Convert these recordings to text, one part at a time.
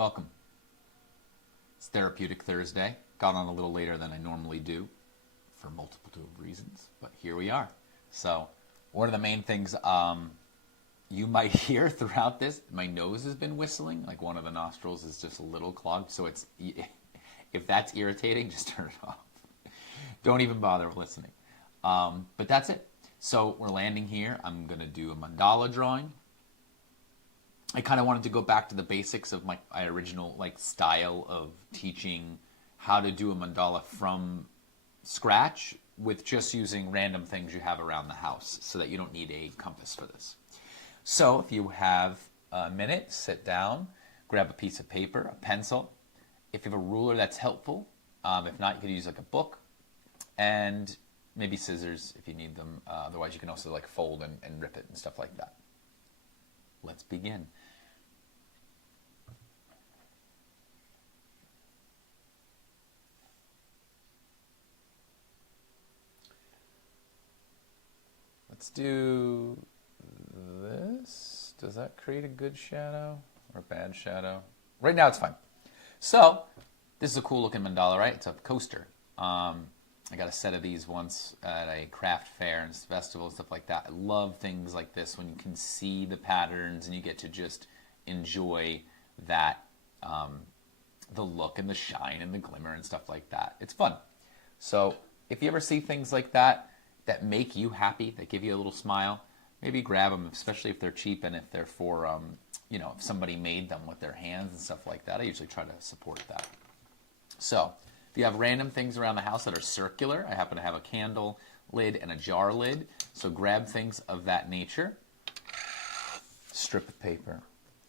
Welcome. It's Therapeutic Thursday. Got on a little later than I normally do for multiple reasons, but here we are. So, one of the main things you might hear throughout this, my nose has been whistling, like one of the nostrils is just a little clogged, so it's if that's irritating, just turn it off. Don't even bother listening. But that's it. So we're landing here. I'm going to do a mandala drawing. I kind of wanted to go back to the basics of my original style of teaching how to do a mandala from scratch with just using random things you have around the house so that you don't need a compass for this. So if you have a minute, sit down, grab a piece of paper, a pencil. If you have a ruler, that's helpful. If not, you could use like a book and maybe scissors if you need them. Otherwise, you can also fold and rip it and stuff like that. Let's begin. Let's do this. Does that create a good shadow or a bad shadow? Right now it's fine. So this is a cool looking mandala, right? It's a coaster. I got a set of these once at a craft fair and festival and stuff like that. I love things like this when you can see the patterns and you get to just enjoy that, the look and the shine and the glimmer and stuff like that. It's fun. So if you ever see things like that make you happy, that give you a little smile, maybe grab them, especially if they're cheap and if they're for, if somebody made them with their hands and stuff like that. I usually try to support that. So if you have random things around the house that are circular, I happen to have a candle lid and a jar lid, so grab things of that nature. Strip of paper.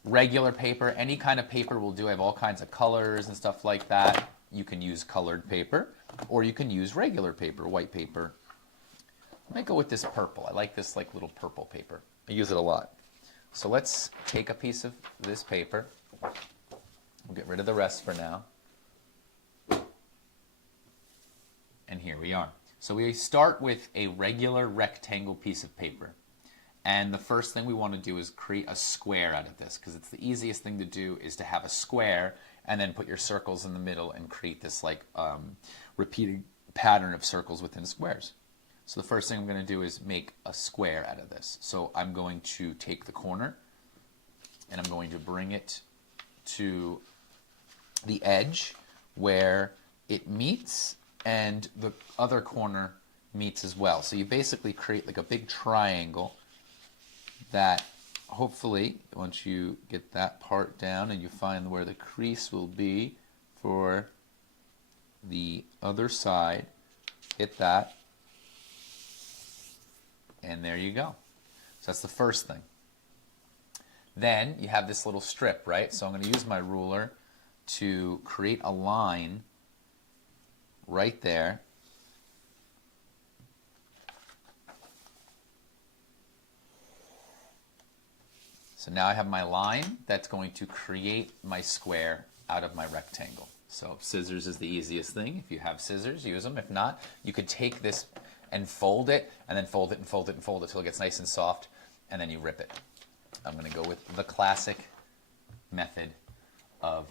Regular paper, any kind of paper will do. I have all kinds of colors and stuff like that. You can use colored paper, or you can use regular paper, white paper. I might go with this purple. I like this little purple paper. I use it a lot. So let's take a piece of this paper. We'll get rid of the rest for now. And here we are. So we start with a regular rectangle piece of paper. And the first thing we want to do is create a square out of this, because it's the easiest thing to do is to have a square and then put your circles in the middle and create this repeating pattern of circles within squares. So the first thing I'm going to do is make a square out of this. So I'm going to take the corner and I'm going to bring it to the edge where it meets and the other corner meets as well. So you basically create a big triangle that hopefully once you get that part down and you find where the crease will be for the other side, hit that. And there you go. So that's the first thing. Then you have this little strip, right? So I'm going to use my ruler to create a line right there. So now I have my line that's going to create my square out of my rectangle. So scissors is the easiest thing. If you have scissors, use them. If not, you could take this and fold it, and then fold it and fold it and fold it until it gets nice and soft, and then you rip it. I'm going to go with the classic method of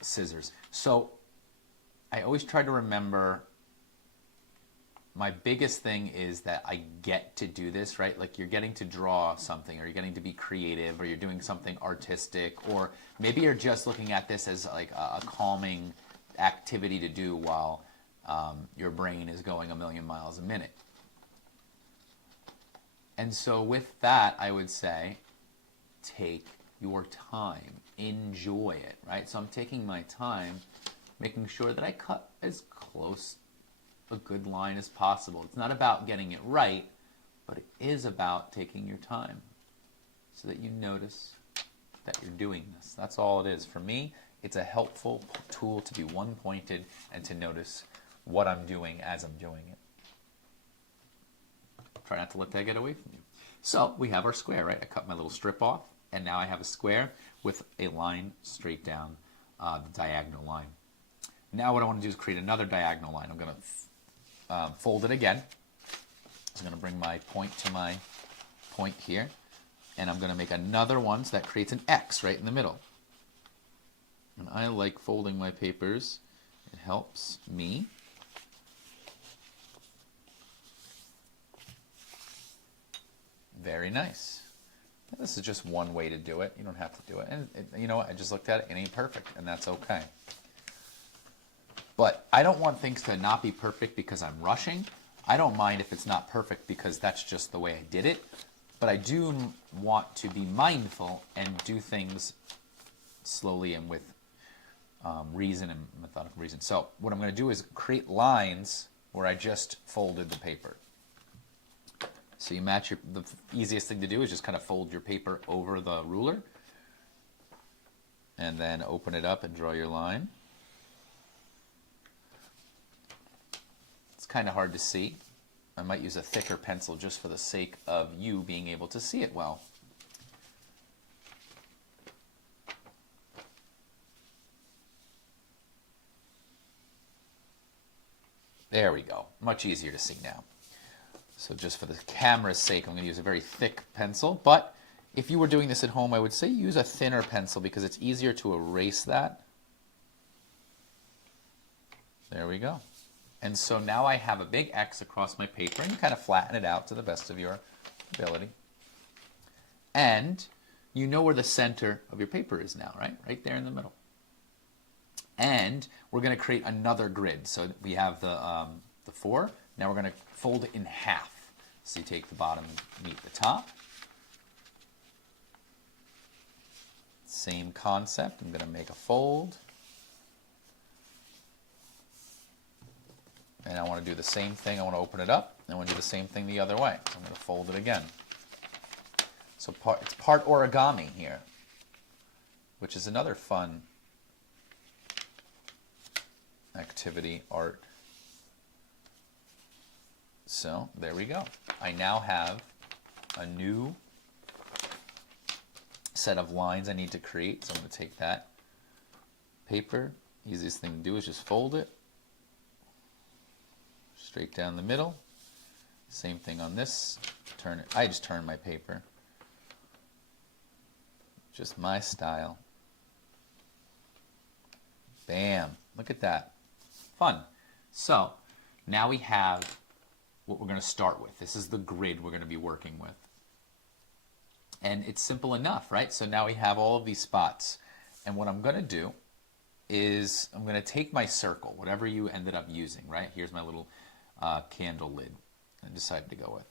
scissors. So I always try to remember my biggest thing is that I get to do this, right? Like you're getting to draw something, or you're getting to be creative, or you're doing something artistic, or maybe you're just looking at this as a calming activity to do while your brain is going 1,000,000 miles a minute. And so with that, I would say, take your time. Enjoy it, right? So I'm taking my time, making sure that I cut as close a good line as possible. It's not about getting it right, but it is about taking your time so that you notice that you're doing this. That's all it is. For me, it's a helpful tool to be one-pointed and to notice what I'm doing as I'm doing it. Try not to let that get away from you. So we have our square, right? I cut my little strip off, and now I have a square with a line straight down the diagonal line. Now what I want to do is create another diagonal line. I'm going to fold it again. So I'm going to bring my point to my point here, and I'm going to make another one so that creates an X right in the middle. And I like folding my papers. It helps me. Very nice. This is just one way to do it. You don't have to do it. And you know what? I just looked at it. It ain't perfect, and that's okay. But I don't want things to not be perfect because I'm rushing. I don't mind if it's not perfect because that's just the way I did it. But I do want to be mindful and do things slowly and with reason and methodical reason. So what I'm going to do is create lines where I just folded the paper. So you match the easiest thing to do is just kind of fold your paper over the ruler and then open it up and draw your line. It's kind of hard to see. I might use a thicker pencil just for the sake of you being able to see it well. There we go. Much easier to see now. So just for the camera's sake, I'm going to use a very thick pencil. But if you were doing this at home, I would say use a thinner pencil because it's easier to erase that. There we go. And so now I have a big X across my paper, and you kind of flatten it out to the best of your ability. And you know where the center of your paper is now, right? Right there in the middle. And we're going to create another grid. So we have the 4. Now we're going to fold it in half. So you take the bottom and meet the top. Same concept. I'm going to make a fold. And I want to do the same thing. I want to open it up. And I want to do the same thing the other way. So I'm going to fold it again. So it's part origami here, which is another fun activity, art. So there we go. I now have a new set of lines I need to create. So I'm going to take that paper. Easiest thing to do is just fold it straight down the middle. Same thing on this. Turn it. I just turn my paper. Just my style. Bam. Look at that. Fun. So now we have what we're going to start with. This is the grid we're going to be working with. And it's simple enough, right? So now we have all of these spots. And what I'm going to do is I'm going to take my circle, whatever you ended up using, right? Here's my little candle lid I decided to go with.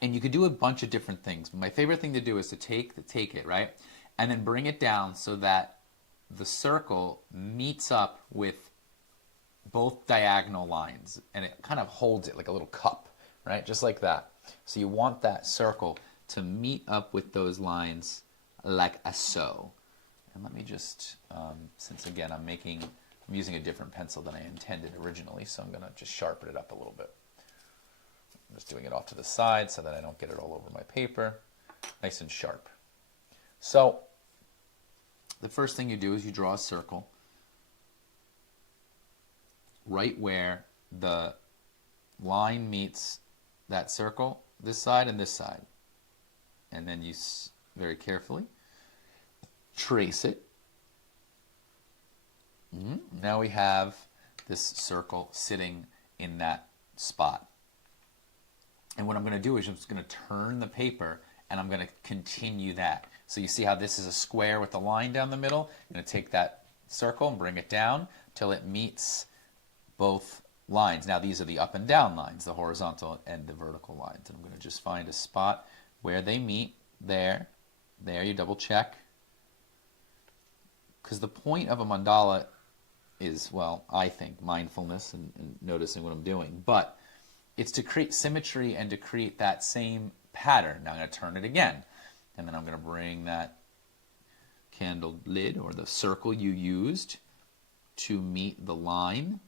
And you could do a bunch of different things. My favorite thing to do is to take it, right? And then bring it down so that the circle meets up with both diagonal lines. And it kind of holds it like a little cup, right? Just like that. So you want that circle to meet up with those lines like a so. And let me just, since again I'm using a different pencil than I intended originally, so I'm going to just sharpen it up a little bit. I'm just doing it off to the side so that I don't get it all over my paper. Nice and sharp. So the first thing you do is you draw a circle right where the line meets that circle, this side and this side. And then you very carefully trace it. Now we have this circle sitting in that spot. And what I'm going to do is I'm just going to turn the paper and I'm going to continue that. So you see how this is a square with the line down the middle? I'm going to take that circle and bring it down till it meets both lines. Now these are the up and down lines, the horizontal and the vertical lines. And I'm going to just find a spot where they meet. There, you double check. Because the point of a mandala is, well, I think, mindfulness and noticing what I'm doing. But it's to create symmetry and to create that same pattern. Now I'm going to turn it again. And then I'm going to bring that candle lid or the circle you used to meet the line.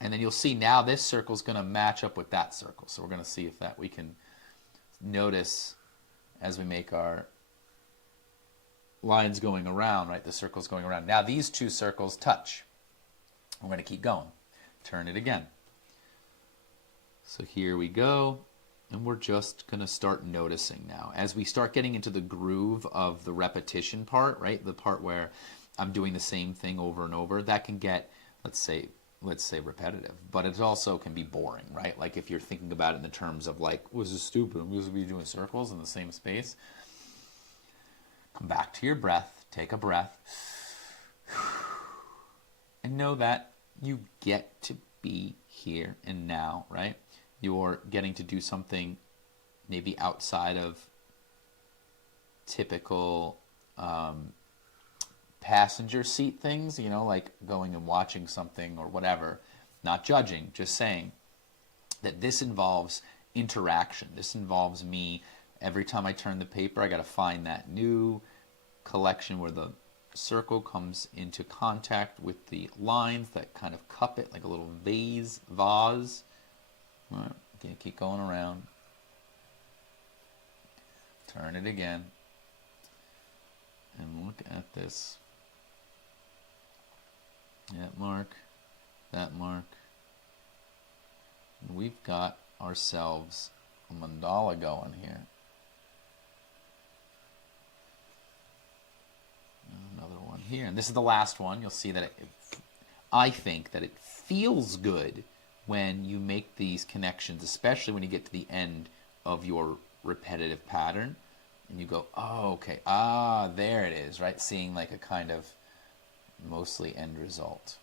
And then you'll see now this circle is going to match up with that circle. So we're going to see if that we can notice as we make our lines going around, right? The circles going around. Now these two circles touch. I'm going to keep going. Turn it again. So here we go. And we're just going to start noticing now. As we start getting into the groove of the repetition part, right? The part where I'm doing the same thing over and over, that can get, let's say repetitive. But it also can be boring, right? Like if you're thinking about it in the terms of like, this is stupid, I'm going to be doing circles in the same space. Come back to your breath, take a breath, and know that you get to be here and now, right? You're getting to do something maybe outside of typical passenger seat things, you know, like going and watching something or whatever. Not judging, just saying that this involves interaction. This involves me, every time I turn the paper, I got to find that new collection where the circle comes into contact with the lines that kind of cup it like a little vase. All right, okay, keep going around. Turn it again. And look at this. That mark, that mark. And we've got ourselves a mandala going here. Another one here. And this is the last one. You'll see that I think that it feels good when you make these connections, especially when you get to the end of your repetitive pattern and you go, oh, okay, there it is, right? Seeing like a kind of mostly end result.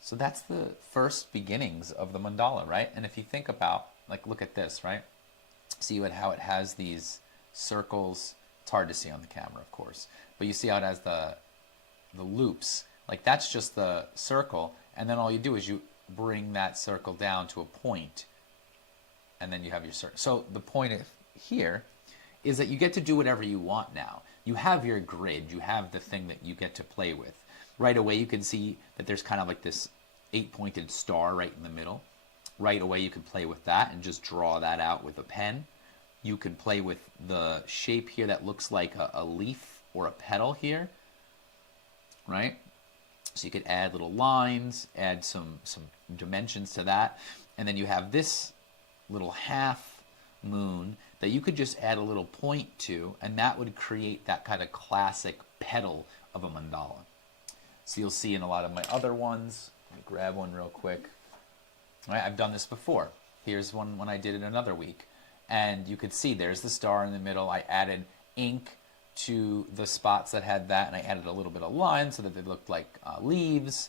So that's the first beginnings of the mandala, right? And if you think about, like, look at this, right? See how it has these circles. It's hard to see on the camera, of course, but you see how it has the loops. Like that's just the circle, and then all you do is you bring that circle down to a point, and then you have your circle. So the point here is that you get to do whatever you want now. You have your grid, you have the thing that you get to play with. Right away you can see that there's kind of like this 8-pointed star right in the middle. Right away you can play with that and just draw that out with a pen. You can play with the shape here that looks like a leaf or a petal here, right? So you could add little lines, add some dimensions to that, and then you have this little half moon that you could just add a little point to, and that would create that kind of classic petal of a mandala. So you'll see in a lot of my other ones, let me grab one real quick. All right, I've done this before. Here's one when I did it another week. And you could see there's the star in the middle. I added ink to the spots that had that, and I added a little bit of line so that they looked like leaves.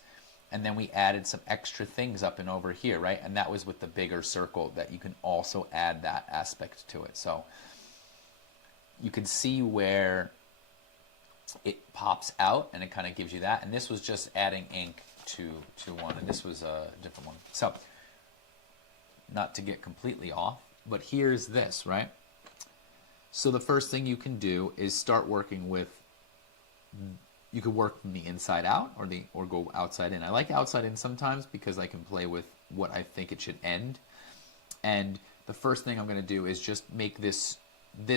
And then we added some extra things up and over here, right? And that was with the bigger circle that you can also add that aspect to it. So you can see where it pops out, and it kind of gives you that. And this was just adding ink to one, and this was a different one. So not to get completely off, but here's this, right? So the first thing you can do is start working with, you could work from the inside out or go outside in. I like outside in sometimes because I can play with what I think it should end. And the first thing I'm going to do is just make this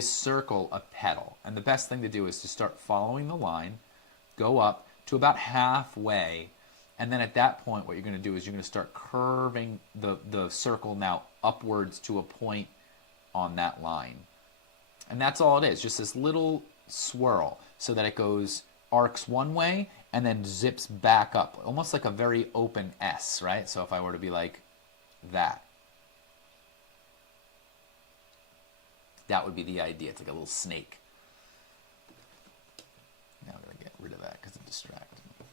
circle a petal. And the best thing to do is to start following the line, go up to about halfway, and then at that point what you're going to do is you're going to start curving the circle now upwards to a point on that line. And that's all it is, just this little swirl so that it goes, arcs one way and then zips back up, almost like a very open S, right? So if I were to be like that, that would be the idea. It's like a little snake. Now I'm going to get rid of that because it distracted me.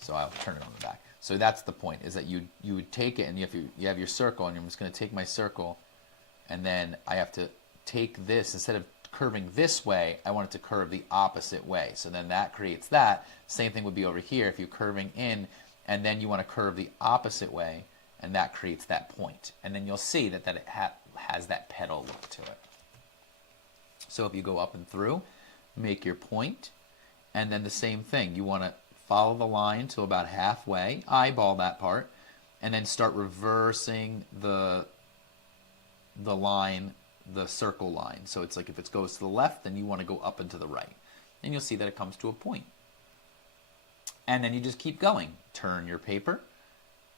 So I'll turn it on the back. So that's the point, is that you would take it, and you have your circle, and I'm just going to take my circle, and then I have to take this, instead of curving this way, I want it to curve the opposite way. So then that creates that. Same thing would be over here. If you're curving in, and then you want to curve the opposite way, and that creates that point. And then you'll see that it has that petal look to it. So if you go up and through, make your point, and then the same thing. You want to follow the line to about halfway, eyeball that part, and then start reversing the line, the circle line. So it's like if it goes to the left, then you want to go up and to the right. And you'll see that it comes to a point. And then you just keep going. Turn your paper,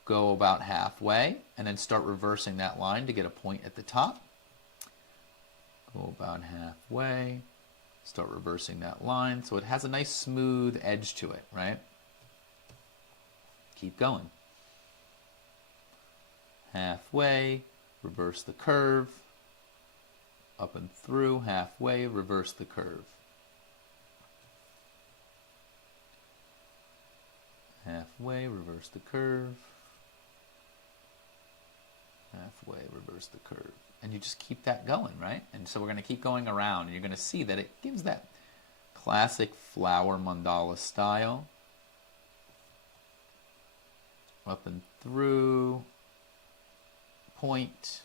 go about halfway, and then start reversing that line to get a point at the top. Go about halfway, start reversing that line so it has a nice smooth edge to it, right? Keep going. Halfway, reverse the curve, up and through, halfway, reverse the curve. Halfway, reverse the curve. Halfway, reverse the curve. And you just keep that going, right? And so we're going to keep going around, and you're going to see that it gives that classic flower mandala style. Up and through, point,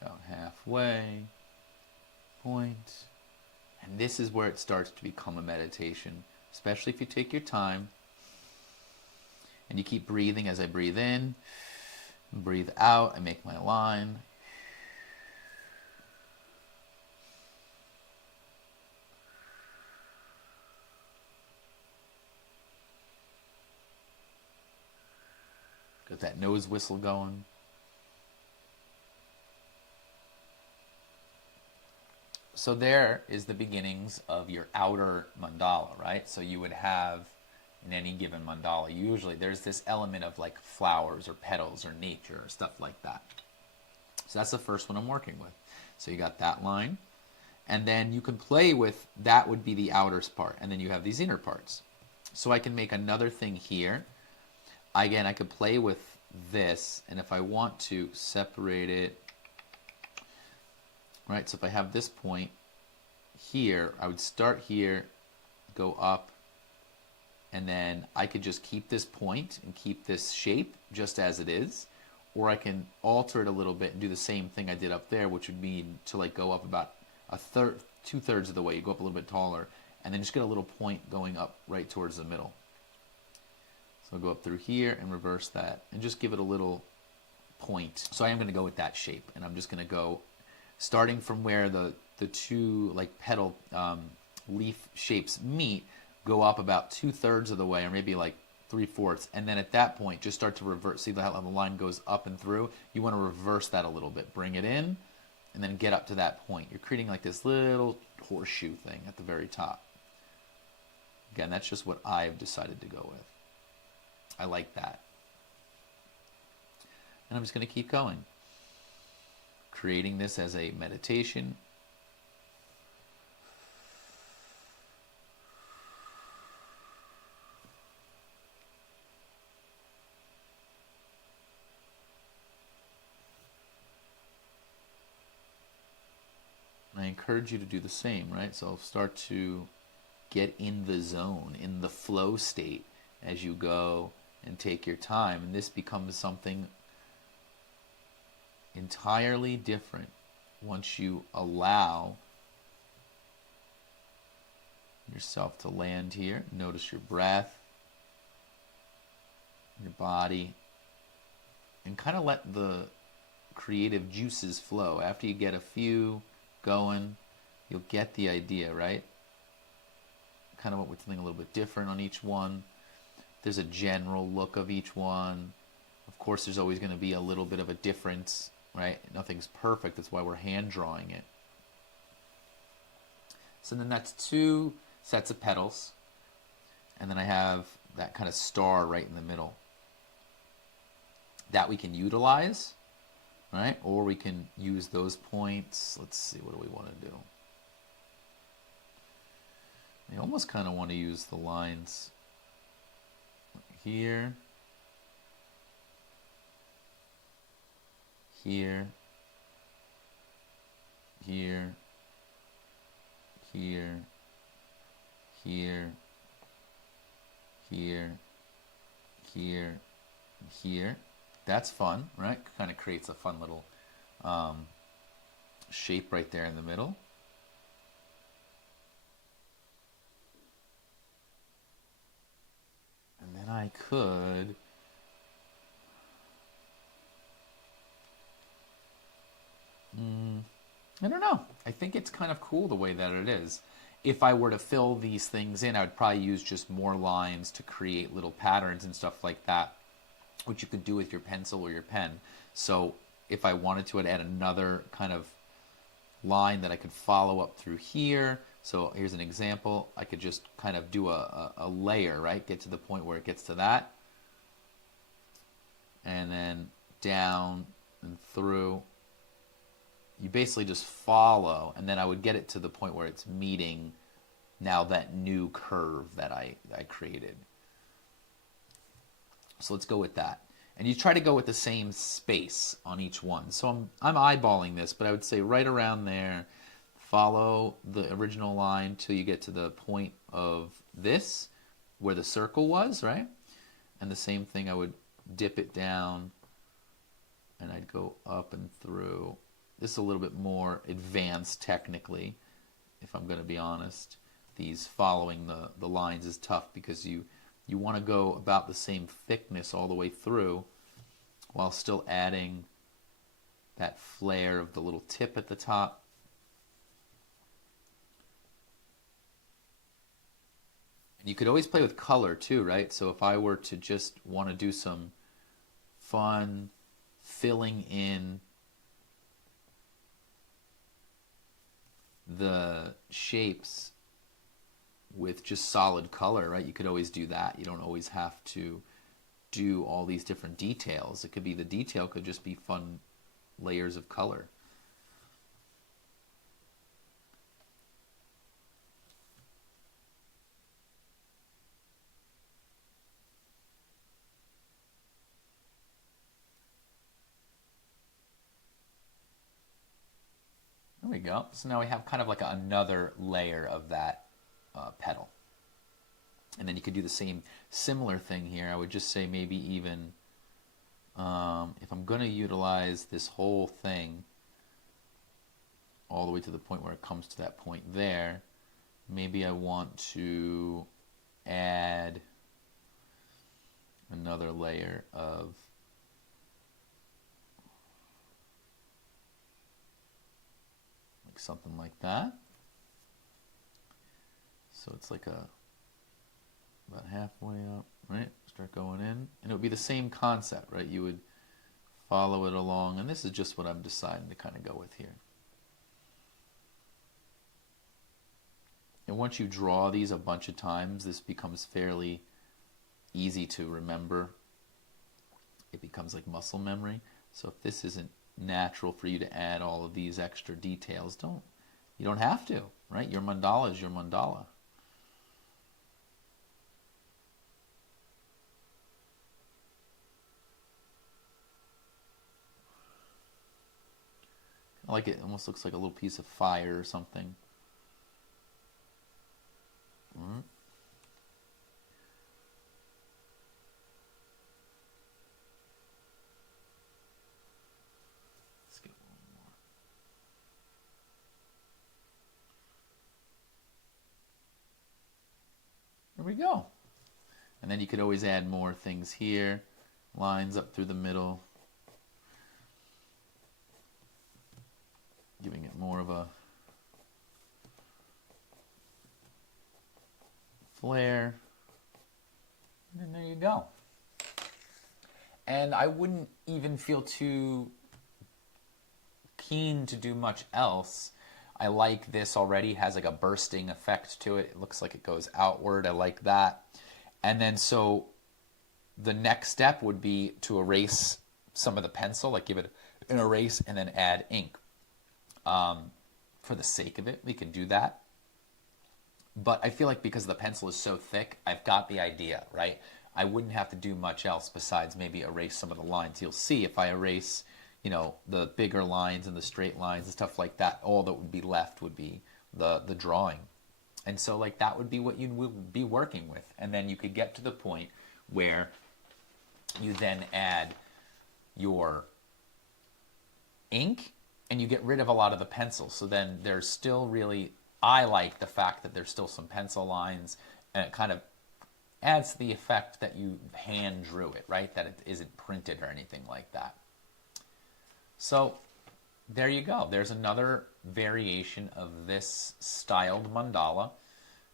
about halfway, point. And this is where it starts to become a meditation, especially if you take your time and you keep breathing. As I breathe in, breathe out, I make my line. Got that nose whistle going. So there is the beginnings of your outer mandala, right? So you would have in any given mandala, usually there's this element of like flowers or petals or nature or stuff like that. So that's the first one I'm working with. So you got that line. And then you can play with, that would be the outer part. And then you have these inner parts. So I can make another thing here. Again, I could play with this, and if I want to separate it, right, so if I have this point here, I would start here, go up, and then I could just keep this point and keep this shape just as it is, or I can alter it a little bit and do the same thing I did up there, which would mean to like go up about two-thirds of the way. You go up a little bit taller, and then just get a little point going up right towards the middle. So I'll go up through here and reverse that and just give it a little point. So I am going to go with that shape, and I'm just going to go starting from where the two like petal leaf shapes meet, go up about 2/3 of the way, or maybe like 3/4, and then at that point just start to reverse. See how the line goes up and through? You want to reverse that a little bit, bring it in, and then get up to that point. You're creating like this little horseshoe thing at the very top. Again, that's just what I've decided to go with. I like that. And I'm just going to keep going. Creating this as a meditation. I encourage you to do the same, right? So I'll start to get in the zone, in the flow state as you go and take your time. And this becomes something entirely different once you allow yourself to land here. Notice your breath, your body, and kind of let the creative juices flow. After you get a few going, you'll get the idea, right? Kind of what we're doing a little bit different on each one. There's a general look of each one. Of course, there's always going to be a little bit of a difference, right? Nothing's perfect. That's why we're hand drawing it. So then that's 2 sets of petals. And then I have that kind of star right in the middle. That we can utilize, right? Or we can use those points. Let's see, what do we want to do? I almost kind of want to use the lines here, here, here, here, here, here, here, here. That's fun, right? Kind of creates a fun little shape right there in the middle. And then I could I don't know. I think it's kind of cool the way that it is. if I were to fill these things in, I would probably use just more lines to create little patterns and stuff like that, which you could do with your pencil or your pen. So if I wanted to, I'd add another kind of line that I could follow up through here. So here's an example. I could just kind of do a layer, right? Get to the point where it gets to that. And then down and through. You basically just follow, and then I would get it to the point where it's meeting now that new curve that I created. So let's go with that. And you try to go with the same space on each one. So I'm eyeballing this, but I would say right around there, follow the original line till you get to the point of this, where the circle was, right? And the same thing, I would dip it down, and I'd go up and through. This is a little bit more advanced technically, if I'm going to be honest. These following the lines is tough because you want to go about the same thickness all the way through while still adding that flare of the little tip at the top. And you could always play with color too, right? So if I were to just want to do some fun filling in the shapes with just solid color, right? You could always do that. You don't always have to do all these different details. It could be, the detail could just be fun layers of color. There we go. So now we have kind of like another layer of that petal. And then you could do the same similar thing here. I would just say maybe even if I'm going to utilize this whole thing all the way to the point where it comes to that point there, maybe I want to add another layer of like something like that. So it's like about halfway up, right? Start going in. And it would be the same concept, right? You would follow it along. And this is just what I'm deciding to kind of go with here. And once you draw these a bunch of times, this becomes fairly easy to remember. It becomes like muscle memory. So if this isn't natural for you to add all of these extra details, you don't have to, right? Your mandala is your mandala. I like it. It almost looks like a little piece of fire or something. Mm-hmm. Let's get one more. There we go. And then you could always add more things here. Lines up through the middle. Giving it more of a flare. And there you go. And I wouldn't even feel too keen to do much else. I like this already. It has like a bursting effect to it. It looks like it goes outward. I like that. And then so the next step would be to erase some of the pencil, like give it an erase and then add ink. For the sake of it, we can do that. But I feel like because the pencil is so thick, I've got the idea, right? I wouldn't have to do much else besides maybe erase some of the lines. You'll see if I erase, the bigger lines and the straight lines and stuff like that, all that would be left would be the drawing. And so like that would be what you would be working with. And then you could get to the point where you then add your ink and you get rid of a lot of the pencil. So then there's still really, I like the fact that there's still some pencil lines, and it kind of adds to the effect that you hand drew it, right? That it isn't printed or anything like that. So there you go. There's another variation of this styled mandala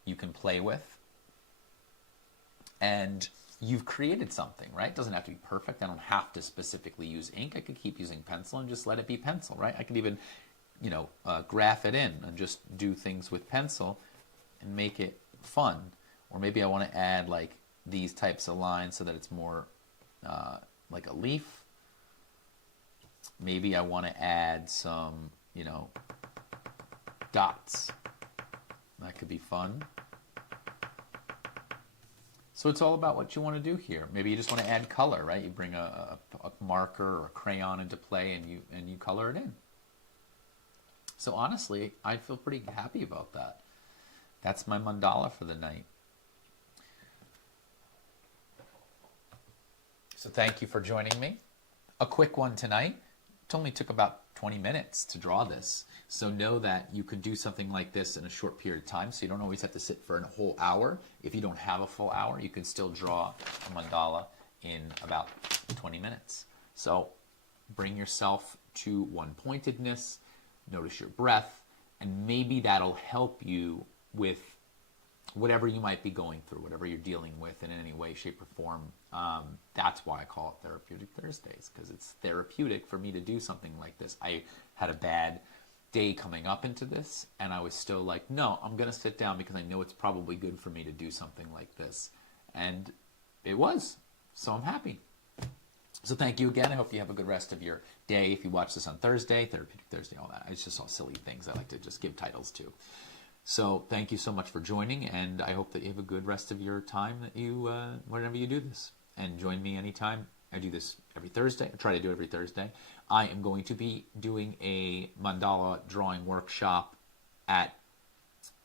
you can play with. And you've created something, right? It doesn't have to be perfect. I don't have to specifically use ink. I could keep using pencil and just let it be pencil, right? I could even, graph it in and just do things with pencil and make it fun. Or maybe I want to add like these types of lines so that it's more like a leaf. Maybe I want to add some, dots. That could be fun. So it's all about what you want to do here. Maybe you just want to add color, right? You bring a marker or a crayon into play and you color it in. So honestly, I feel pretty happy about that. That's my mandala for the night. So thank you for joining me. A quick one tonight. It only took about 20 minutes to draw this. So know that you could do something like this in a short period of time. So you don't always have to sit for a whole hour. If you don't have a full hour, you can still draw a mandala in about 20 minutes. So bring yourself to one-pointedness, notice your breath, and maybe that'll help you with whatever you might be going through, whatever you're dealing with in any way, shape, or form. That's why I call it Therapeutic Thursdays, because it's therapeutic for me to do something like this. I had a bad day coming up into this, and I was still like, no, I'm going to sit down because I know it's probably good for me to do something like this. And it was. So I'm happy. So thank you again. I hope you have a good rest of your day. If you watch this on Thursday, Therapeutic Thursday, all that. It's just all silly things I like to just give titles to. So thank you so much for joining, and I hope that you have a good rest of your time that you, whenever you do this. And join me anytime. I do this every Thursday. I try to do it every Thursday. I am going to be doing a mandala drawing workshop at,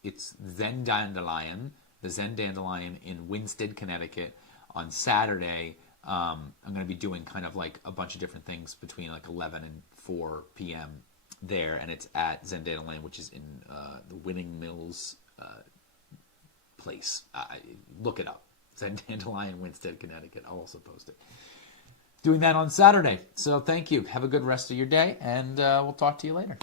it's Zen Dandelion, the Zen Dandelion in Winsted, Connecticut on Saturday. I'm going to be doing kind of like a bunch of different things between like 11 and 4 p.m. there, and it's at Zen Dandelion, which is in the Winning Mills place. Look it up. Zen Dandelion, Winsted, Connecticut. I'll also post it. Doing that on Saturday. So thank you. Have a good rest of your day, and we'll talk to you later.